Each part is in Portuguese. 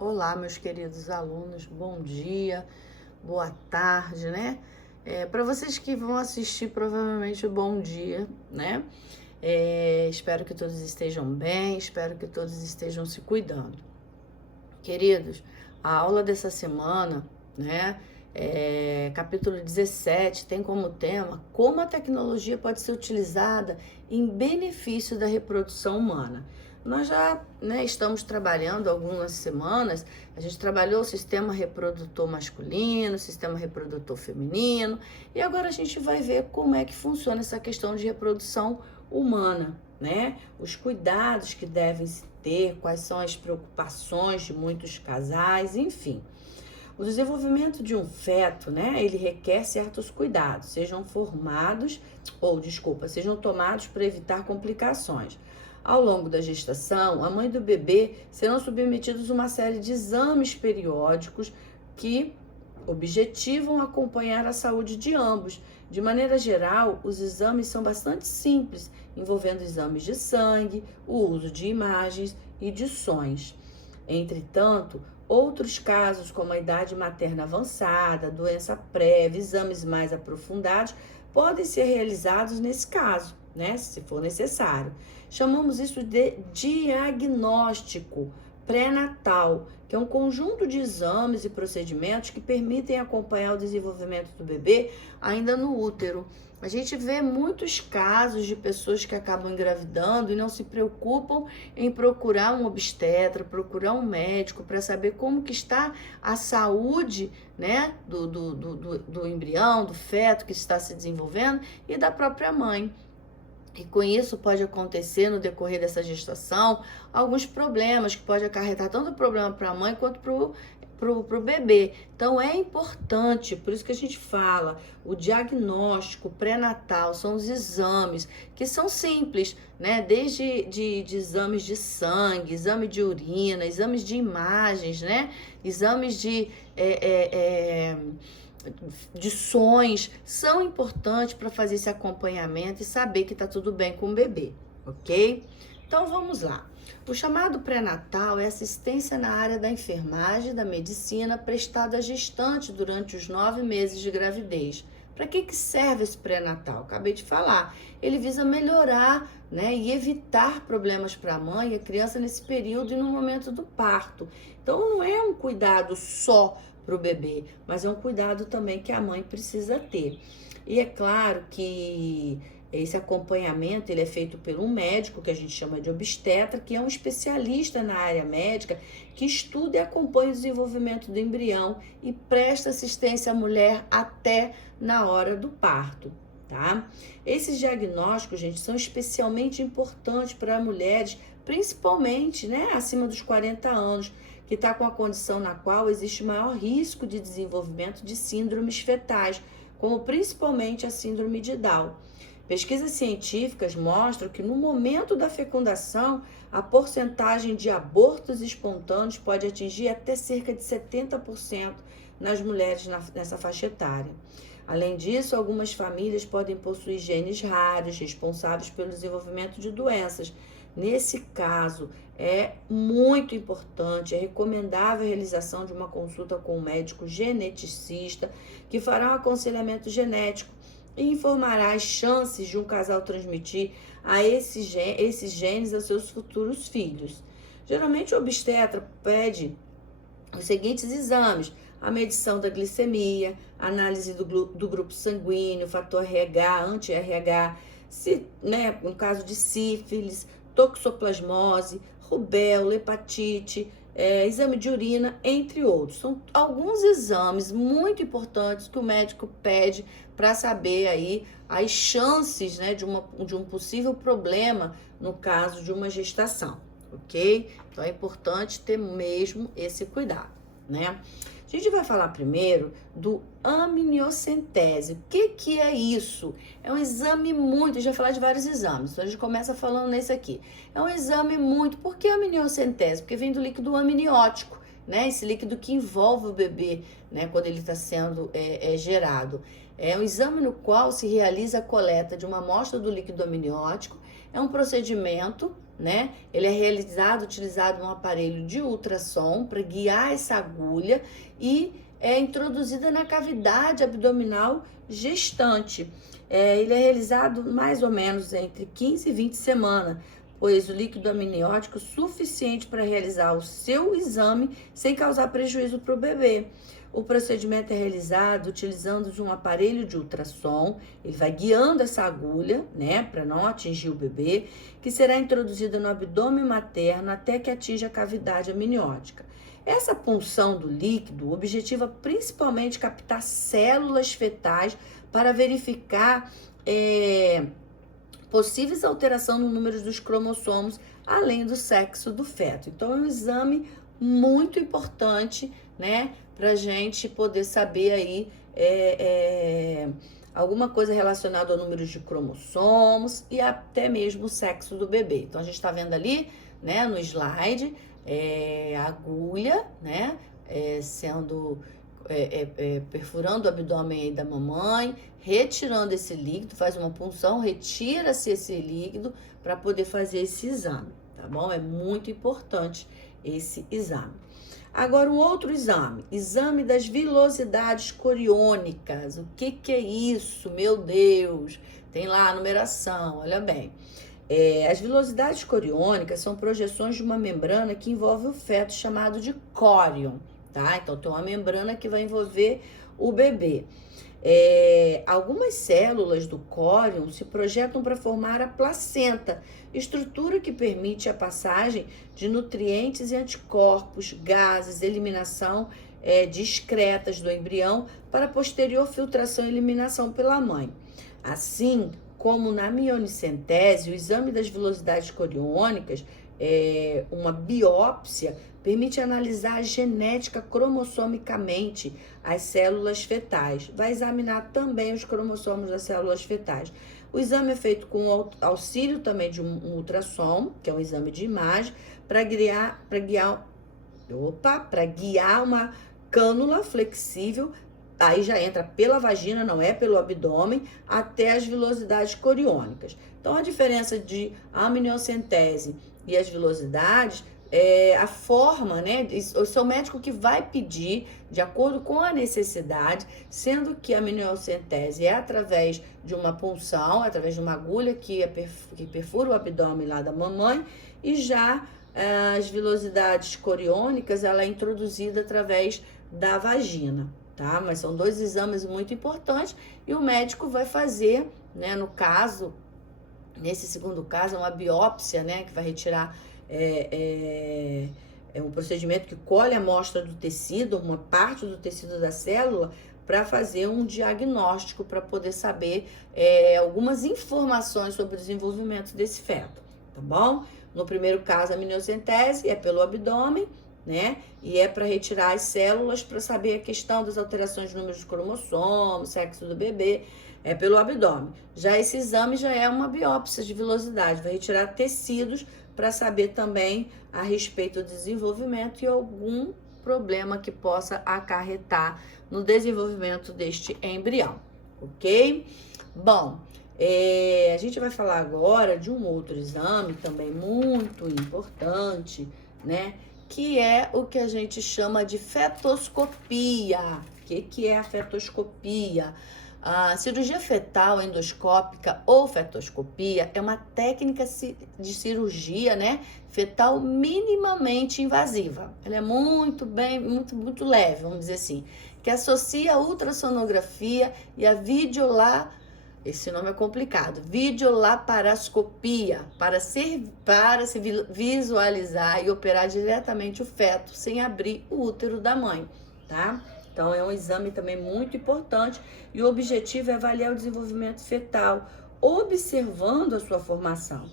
Olá, meus queridos alunos, bom dia, boa tarde, né? Para vocês que vão assistir, provavelmente bom dia, né? Espero que todos estejam bem, espero que todos estejam se cuidando. Queridos, a aula dessa semana, né? Capítulo 17 tem como tema como a tecnologia pode ser utilizada em benefício da reprodução humana. Nós já, né, estamos trabalhando algumas semanas, a gente trabalhou o sistema reprodutor masculino, o sistema reprodutor feminino, e agora a gente vai ver como é que funciona essa questão de reprodução humana, né? Os cuidados que devem se ter, quais são as preocupações de muitos casais, enfim. O desenvolvimento de um feto, né, ele requer certos cuidados, sejam tomados para evitar complicações. Ao longo da gestação, a mãe do bebê serão submetidos a uma série de exames periódicos que objetivam acompanhar a saúde de ambos. De maneira geral, os exames são bastante simples, envolvendo exames de sangue, o uso de imagens e de sons. Entretanto, outros casos, como a idade materna avançada, doença prévia, exames mais aprofundados, podem ser realizados nesse caso, né, se for necessário. Chamamos isso de diagnóstico pré-natal, que é um conjunto de exames e procedimentos que permitem acompanhar o desenvolvimento do bebê ainda no útero. A gente vê muitos casos de pessoas que acabam engravidando e não se preocupam em procurar um obstetra, procurar um médico para saber como que está a saúde, né, do embrião, do feto que está se desenvolvendo e da própria mãe. E com isso pode acontecer no decorrer dessa gestação alguns problemas que pode acarretar tanto problema para a mãe quanto para o bebê. Então é importante, por isso que a gente fala, o diagnóstico pré-natal são os exames que são simples, né? Desde de exames de sangue, exame de urina, exames de imagens, né? Exames de sons são importantes para fazer esse acompanhamento e saber que está tudo bem com o bebê, ok? Então vamos lá. O chamado pré-natal é assistência na área da enfermagem e da medicina prestada à gestante durante os 9 meses de gravidez. Para que serve esse pré-natal? Acabei de falar. Ele visa melhorar, né, e evitar problemas para a mãe e a criança nesse período e no momento do parto. Então não é um cuidado só para o bebê, mas é um cuidado também que a mãe precisa ter. E é claro que esse acompanhamento ele é feito por um médico, que a gente chama de obstetra, que é um especialista na área médica, que estuda e acompanha o desenvolvimento do embrião e presta assistência à mulher até na hora do parto, tá? Esses diagnósticos, gente, são especialmente importantes para mulheres, principalmente, né, acima dos 40 anos, que está com a condição na qual existe maior risco de desenvolvimento de síndromes fetais, como principalmente a síndrome de Down. Pesquisas científicas mostram que no momento da fecundação, a porcentagem de abortos espontâneos pode atingir até cerca de 70% nas mulheres nessa faixa etária. Além disso, algumas famílias podem possuir genes raros responsáveis pelo desenvolvimento de doenças. Nesse caso, é muito importante, é recomendável a realização de uma consulta com um médico geneticista que fará um aconselhamento genético e informará as chances de um casal transmitir esses genes a seus futuros filhos. Geralmente, o obstetra pede os seguintes exames: a medição da glicemia, análise do grupo sanguíneo, fator RH, anti-RH, né, no caso de sífilis, toxoplasmose, rubéola, hepatite, exame de urina, entre outros. São alguns exames muito importantes que o médico pede para saber aí as chances, né, de um possível problema no caso de uma gestação, ok? Então é importante ter mesmo esse cuidado, né? A gente vai falar primeiro do amniocentese. O que é isso? É um exame muito... A gente vai falar de vários exames, então a gente começa falando nesse aqui. É um exame muito... Por que amniocentese? Porque vem do líquido amniótico, né? Esse líquido que envolve o bebê, né? Quando ele está sendo gerado. É um exame no qual se realiza a coleta de uma amostra do líquido amniótico. É um procedimento né? Ele é realizado utilizado um aparelho de ultrassom para guiar essa agulha e é introduzida na cavidade abdominal gestante. Ele é realizado mais ou menos entre 15 e 20 semanas, pois o líquido amniótico é suficiente para realizar o seu exame sem causar prejuízo para o bebê. O procedimento é realizado utilizando um aparelho de ultrassom. Ele vai guiando essa agulha, né, para não atingir o bebê, que será introduzida no abdômen materno até que atinja a cavidade amniótica. Essa punção do líquido objetiva principalmente captar células fetais para verificar possíveis alterações no número dos cromossomos, além do sexo do feto. Então, é um exame muito importante, né, para a gente poder saber aí alguma coisa relacionada ao número de cromossomos e até mesmo o sexo do bebê. Então, a gente está vendo ali, né, no slide, a agulha, né, sendo perfurando o abdômen aí da mamãe, retirando esse líquido, faz uma punção, retira-se esse líquido para poder fazer esse exame, tá bom? É muito importante esse exame. Agora, um outro exame das vilosidades coriônicas. O que é isso? Meu Deus! Tem lá a numeração, olha bem. As vilosidades coriônicas são projeções de uma membrana que envolve o feto, chamado de córion, tá? Então, tem uma membrana que vai envolver o bebê. Algumas células do córion se projetam para formar a placenta, estrutura que permite a passagem de nutrientes e anticorpos, gases, eliminação discretas do embrião para posterior filtração e eliminação pela mãe. Assim como na mionicentese, o exame das vilosidades coriônicas, uma biópsia, permite analisar a genética cromossomicamente as células fetais. Vai examinar também os cromossomos das células fetais. O exame é feito com auxílio também de um ultrassom, que é um exame de imagem, para guiar uma cânula flexível. Aí já entra pela vagina, não é pelo abdômen, até as vilosidades coriônicas. Então, a diferença de amniocentese e as vilosidades a forma, né? O seu médico que vai pedir de acordo com a necessidade, sendo que a amniocentese é através de uma punção, através de uma agulha que perfura o abdômen lá da mamãe, e já as vilosidades coriônicas, ela é introduzida através da vagina, tá? Mas são dois exames muito importantes e o médico vai fazer, né? No caso, nesse segundo caso, é uma biópsia, né? Que vai retirar é um procedimento que colhe a amostra do tecido, uma parte do tecido da célula, para fazer um diagnóstico, para poder saber algumas informações sobre o desenvolvimento desse feto, tá bom? No primeiro caso, a amniocentese é pelo abdômen, né? E é para retirar as células para saber a questão das alterações de número de cromossomos, sexo do bebê, é pelo abdômen. Já esse exame já é uma biópsia de vilosidade, vai retirar tecidos para saber também a respeito do desenvolvimento e algum problema que possa acarretar no desenvolvimento deste embrião, ok? Bom, a gente vai falar agora de um outro exame também muito importante, né? Que é o que a gente chama de fetoscopia. O que é a fetoscopia? A cirurgia fetal endoscópica ou fetoscopia é uma técnica de cirurgia, né, fetal minimamente invasiva. Ela é muito muito leve, vamos dizer assim, que associa a ultrassonografia e a esse nome é complicado, videolaparoscopia, para se visualizar e operar diretamente o feto sem abrir o útero da mãe, tá? Então, é um exame também muito importante e o objetivo é avaliar o desenvolvimento fetal, observando a sua formação.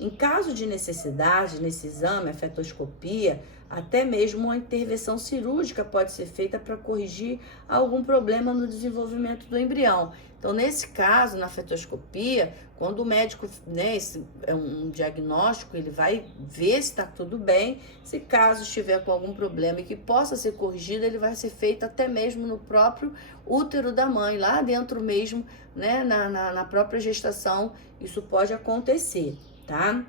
Em caso de necessidade, nesse exame, a fetoscopia, até mesmo uma intervenção cirúrgica pode ser feita para corrigir algum problema no desenvolvimento do embrião. Então, nesse caso, na fetoscopia, quando o médico, né, é um diagnóstico, ele vai ver se está tudo bem. Se caso estiver com algum problema e que possa ser corrigido, ele vai ser feito até mesmo no próprio útero da mãe, lá dentro mesmo, né, na própria gestação, isso pode acontecer, tá?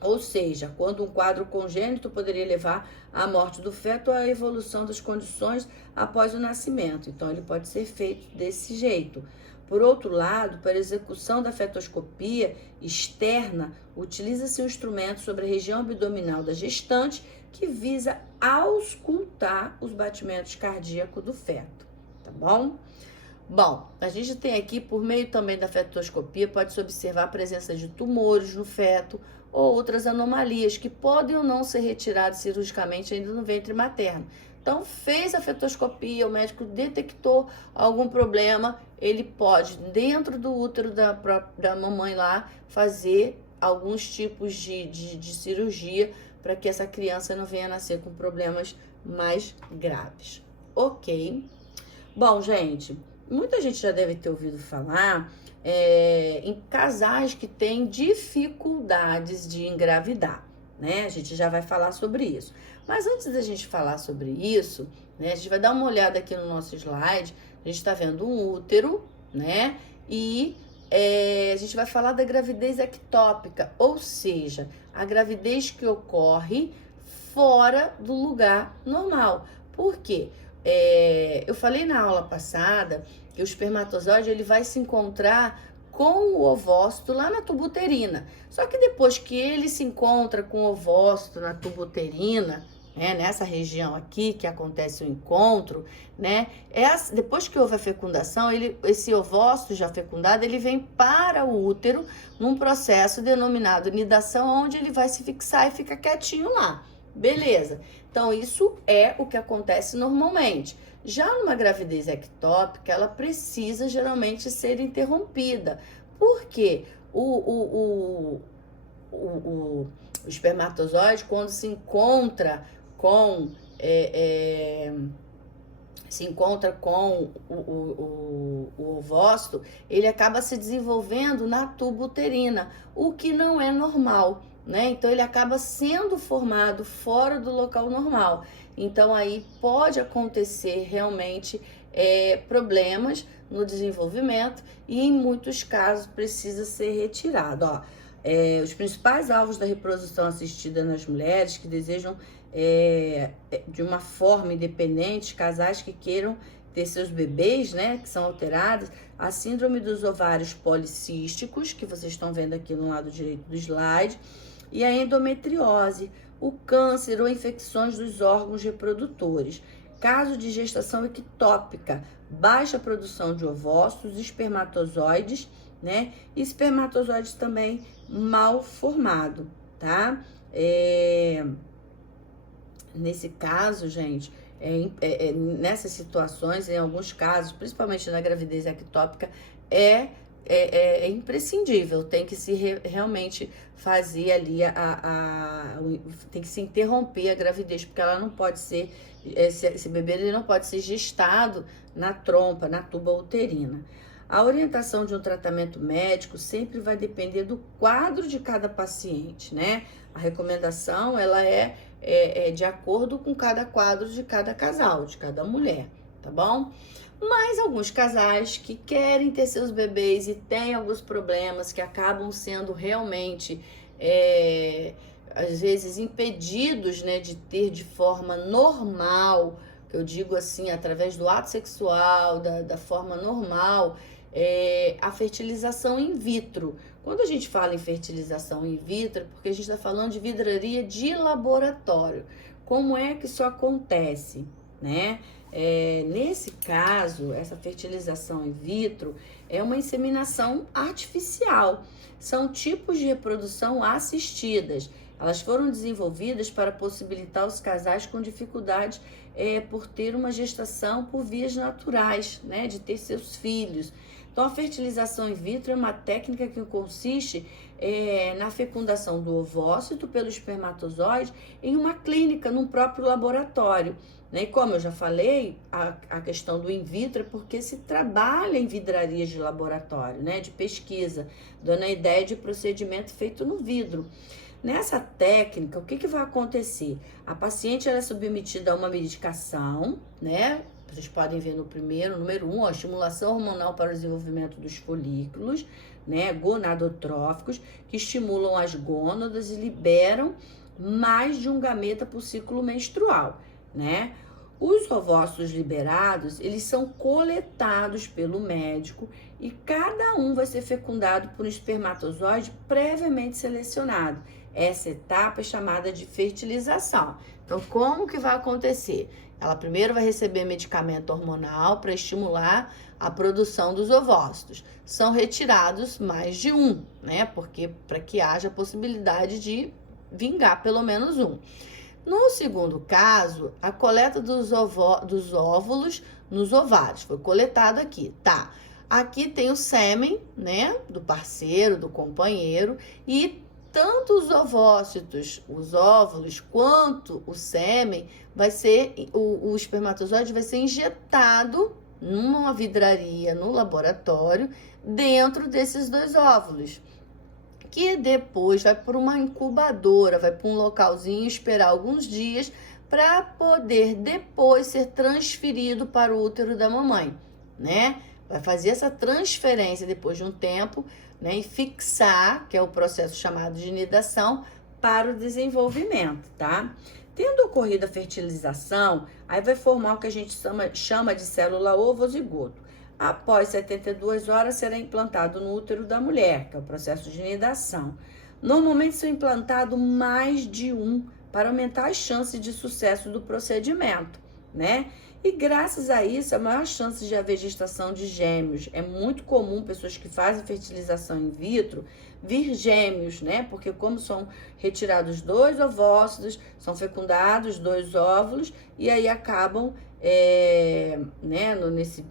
Ou seja, quando um quadro congênito poderia levar à morte do feto ou à evolução das condições após o nascimento. Então, ele pode ser feito desse jeito. Por outro lado, para a execução da fetoscopia externa, utiliza-se um instrumento sobre a região abdominal da gestante que visa auscultar os batimentos cardíacos do feto, tá bom? Bom, a gente tem aqui, por meio também da fetoscopia, pode-se observar a presença de tumores no feto ou outras anomalias que podem ou não ser retiradas cirurgicamente ainda no ventre materno. Então, fez a fetoscopia, o médico detectou algum problema, ele pode, dentro do útero da mamãe lá, fazer alguns tipos de cirurgia para que essa criança não venha nascer com problemas mais graves. Ok? Bom, gente, muita gente já deve ter ouvido falar em casais que têm dificuldades de engravidar, né? A gente já vai falar sobre isso. Mas antes da gente falar sobre isso, né, a gente vai dar uma olhada aqui no nosso slide. A gente está vendo um útero, né? E a gente vai falar da gravidez ectópica, ou seja, a gravidez que ocorre fora do lugar normal. Por quê? Eu falei na aula passada que o espermatozoide ele vai se encontrar com o ovócito lá na tuba uterina. Só que depois que ele se encontra com o ovócito na tuba uterina, né, nessa região aqui que acontece o encontro, né, depois que houve a fecundação, esse ovócito já fecundado, ele vem para o útero num processo denominado nidação, onde ele vai se fixar e fica quietinho lá. Beleza. Então, isso é o que acontece normalmente. Já numa gravidez ectópica, ela precisa geralmente ser interrompida. Por quê? O espermatozoide, quando se encontra com o ovócito, ele acaba se desenvolvendo na tuba uterina, o que não é normal, né? Então ele acaba sendo formado fora do local normal. Então aí pode acontecer realmente problemas no desenvolvimento e em muitos casos precisa ser retirado. Os principais alvos da reprodução assistida nas mulheres que desejam de uma forma independente, casais que queiram ter seus bebês, né, que são alterados, a síndrome dos ovários policísticos, que vocês estão vendo aqui no lado direito do slide, e a endometriose, o câncer ou infecções dos órgãos reprodutores. Caso de gestação ectópica, baixa produção de ovócitos, espermatozoides, né, e espermatozoides também mal formado, tá? Nesse caso, gente, nessas situações, em alguns casos, principalmente na gravidez ectópica, é imprescindível, tem que se realmente fazer ali, tem que se interromper a gravidez, porque ela não pode ser, esse bebê ele não pode ser gestado na trompa, na tuba uterina. A orientação de um tratamento médico sempre vai depender do quadro de cada paciente, né? A recomendação, ela é de acordo com cada quadro de cada casal, de cada mulher, tá bom? Mas alguns casais que querem ter seus bebês e têm alguns problemas que acabam sendo realmente, às vezes, impedidos, né, de ter de forma normal, que eu digo assim, através do ato sexual, da forma normal, a fertilização in vitro. Quando a gente fala em fertilização in vitro, é porque a gente está falando de vidraria de laboratório. Como é que isso acontece, né? Nesse caso, essa fertilização in vitro é uma inseminação artificial. São tipos de reprodução assistidas. Elas foram desenvolvidas para possibilitar os casais com dificuldade por ter uma gestação por vias naturais, né? De ter seus filhos. Então, a fertilização in vitro é uma técnica que consiste na fecundação do ovócito pelo espermatozoide em uma clínica, num próprio laboratório. Né? E como eu já falei, a questão do in vitro é porque se trabalha em vidrarias de laboratório, né? De pesquisa, dando a ideia de procedimento feito no vidro. Nessa técnica, o que vai acontecer? A paciente ela é submetida a uma medicação, né? Vocês podem ver no número 1, a estimulação hormonal para o desenvolvimento dos folículos, né, gonadotróficos, que estimulam as gônadas e liberam mais de um gameta por ciclo menstrual, né? Os ovócitos liberados, eles são coletados pelo médico e cada um vai ser fecundado por um espermatozoide previamente selecionado. Essa etapa é chamada de fertilização. Então, como que vai acontecer? Ela primeiro vai receber medicamento hormonal para estimular a produção dos ovócitos. São retirados mais de um, né? Porque para que haja a possibilidade de vingar pelo menos um. No segundo caso, a coleta dos óvulos nos ovários. Foi coletado aqui, tá? Aqui tem o sêmen, né? Do parceiro, do companheiro. E tanto os ovócitos, os óvulos, quanto o sêmen, vai ser, o espermatozoide vai ser injetado numa vidraria, no laboratório, dentro desses dois óvulos, que depois vai para uma incubadora, vai para um localzinho, esperar alguns dias para poder depois ser transferido para o útero da mamãe, né? Vai fazer essa transferência depois de um tempo, né? E fixar, que é o processo chamado de nidação, para o desenvolvimento, tá? Tendo ocorrido a fertilização, aí vai formar o que a gente chama de célula ovozigoto. Após 72 horas, será implantado no útero da mulher, que é o processo de nidação. Normalmente são implantados mais de um para aumentar as chances de sucesso do procedimento, né? E graças a isso, a maior chance de haver gestação de gêmeos. É muito comum pessoas que fazem fertilização in vitro vir gêmeos, né? Porque como são retirados 2 ovócitos, são fecundados 2 óvulos e aí acabam né,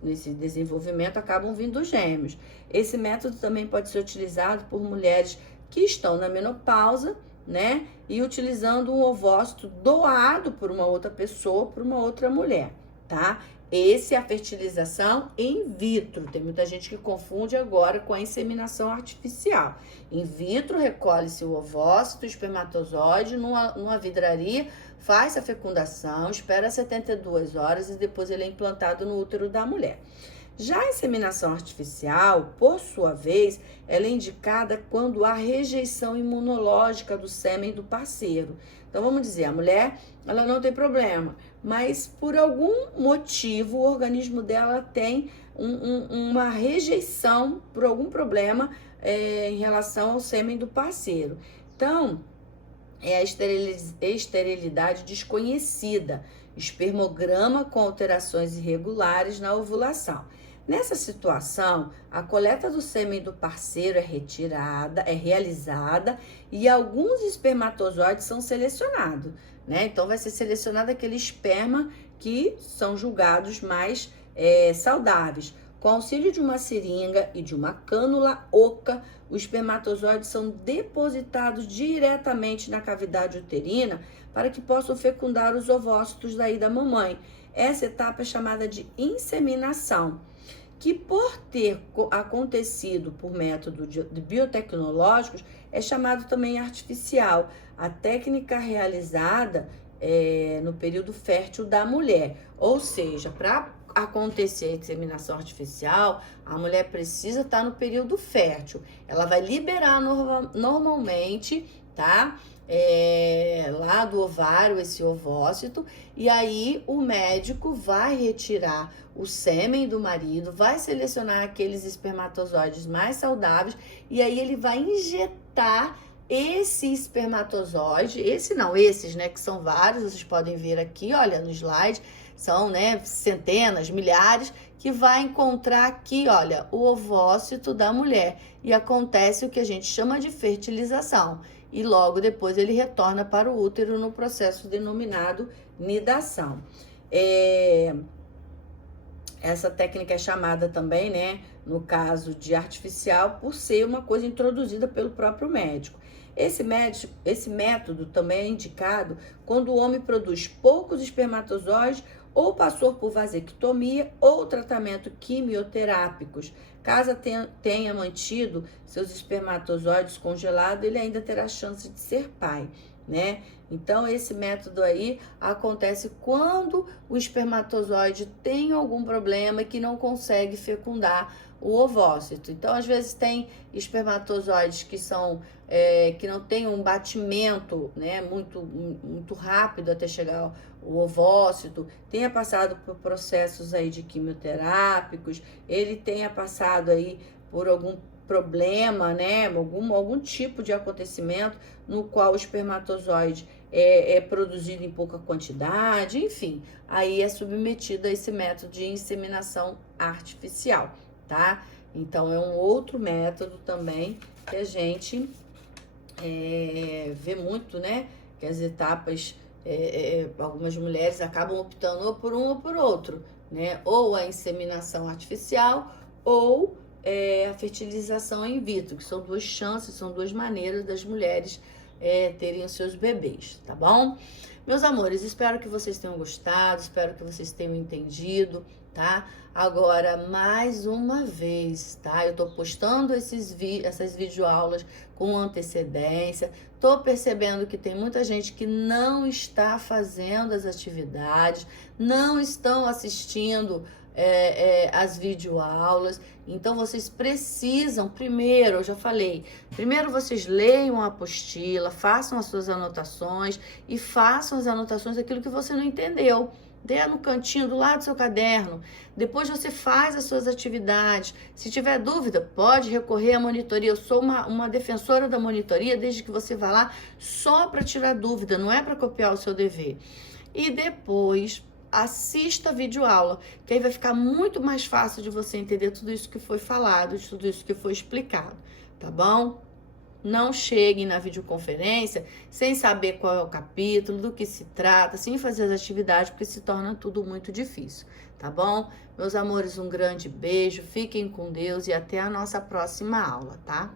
nesse desenvolvimento acabam vindo gêmeos. Esse método também pode ser utilizado por mulheres que estão na menopausa, né, e utilizando um ovócito doado por uma outra pessoa, por uma outra mulher, tá? Esse é a fertilização in vitro. Tem muita gente que confunde agora com a inseminação artificial. In vitro, recolhe-se o ovócito, o espermatozoide numa vidraria, faz a fecundação, espera 72 horas e depois ele é implantado no útero da mulher. Já a inseminação artificial, por sua vez, ela é indicada quando há rejeição imunológica do sêmen do parceiro. Então, vamos dizer, a mulher, ela não tem problema, mas por algum motivo o organismo dela tem uma rejeição, por algum problema em relação ao sêmen do parceiro. Então, é a esterilidade desconhecida, espermograma com alterações irregulares na ovulação. Nessa situação, a coleta do sêmen do parceiro é realizada e alguns espermatozoides são selecionados, né? Então, vai ser selecionado aquele esperma que são julgados mais saudáveis. Com auxílio de uma seringa e de uma cânula oca, os espermatozoides são depositados diretamente na cavidade uterina para que possam fecundar os ovócitos daí da mamãe. Essa etapa é chamada de inseminação, que por ter acontecido por método de biotecnológicos, é chamado também artificial. A técnica realizada no período fértil da mulher, ou seja, para acontecer a inseminação artificial, a mulher precisa estar no período fértil. Ela vai liberar normalmente, tá? Lá do ovário esse ovócito, e aí o médico vai retirar o sêmen do marido, vai selecionar aqueles espermatozoides mais saudáveis e aí ele vai injetar esse espermatozoide, esses, né, que são vários, vocês podem ver aqui, olha, no slide, são, né, centenas, milhares, que vai encontrar aqui, olha, o ovócito da mulher e acontece o que a gente chama de fertilização. E logo depois ele retorna para o útero no processo denominado nidação. Essa técnica é chamada também, né, no caso de artificial, por ser uma coisa introduzida pelo próprio médico. Esse método também é indicado quando o homem produz poucos espermatozoides ou passou por vasectomia ou tratamento quimioterápicos. Caso tenha mantido seus espermatozoides congelados, ele ainda terá chance de ser pai, né? Então, esse método aí acontece quando o espermatozoide tem algum problema e que não consegue fecundar o ovócito. Então, às vezes tem espermatozoides que são que não tem um batimento, né, muito rápido até chegar o ovócito, tenha passado por processos aí de quimioterápicos, ele tenha passado aí por algum problema, né, algum tipo de acontecimento no qual o espermatozoide é produzido em pouca quantidade, enfim, aí é submetido a esse método de inseminação artificial, tá? Então, é um outro método também que a gente vê muito, né, que as etapas, algumas mulheres acabam optando ou por um ou por outro, né, ou a inseminação artificial ou a fertilização in vitro, que são duas chances, são duas maneiras das mulheres terem os seus bebês, tá bom? Meus amores, espero que vocês tenham gostado, espero que vocês tenham entendido, tá? Agora, mais uma vez, tá? Eu tô postando essas videoaulas com antecedência, tô percebendo que tem muita gente que não está fazendo as atividades, não estão assistindo as videoaulas. Então, vocês precisam, primeiro, eu já falei, primeiro vocês leiam a apostila, façam as suas anotações e façam as anotações daquilo que você não entendeu. Dê no cantinho do lado do seu caderno. Depois você faz as suas atividades. Se tiver dúvida, pode recorrer à monitoria. Eu sou uma defensora da monitoria, desde que você vá lá só para tirar dúvida, não é para copiar o seu dever. E depois assista a videoaula, que aí vai ficar muito mais fácil de você entender tudo isso que foi falado, tudo isso que foi explicado, tá bom? Não cheguem na videoconferência sem saber qual é o capítulo, do que se trata, sem fazer as atividades, porque se torna tudo muito difícil, tá bom? Meus amores, um grande beijo, fiquem com Deus e até a nossa próxima aula, tá?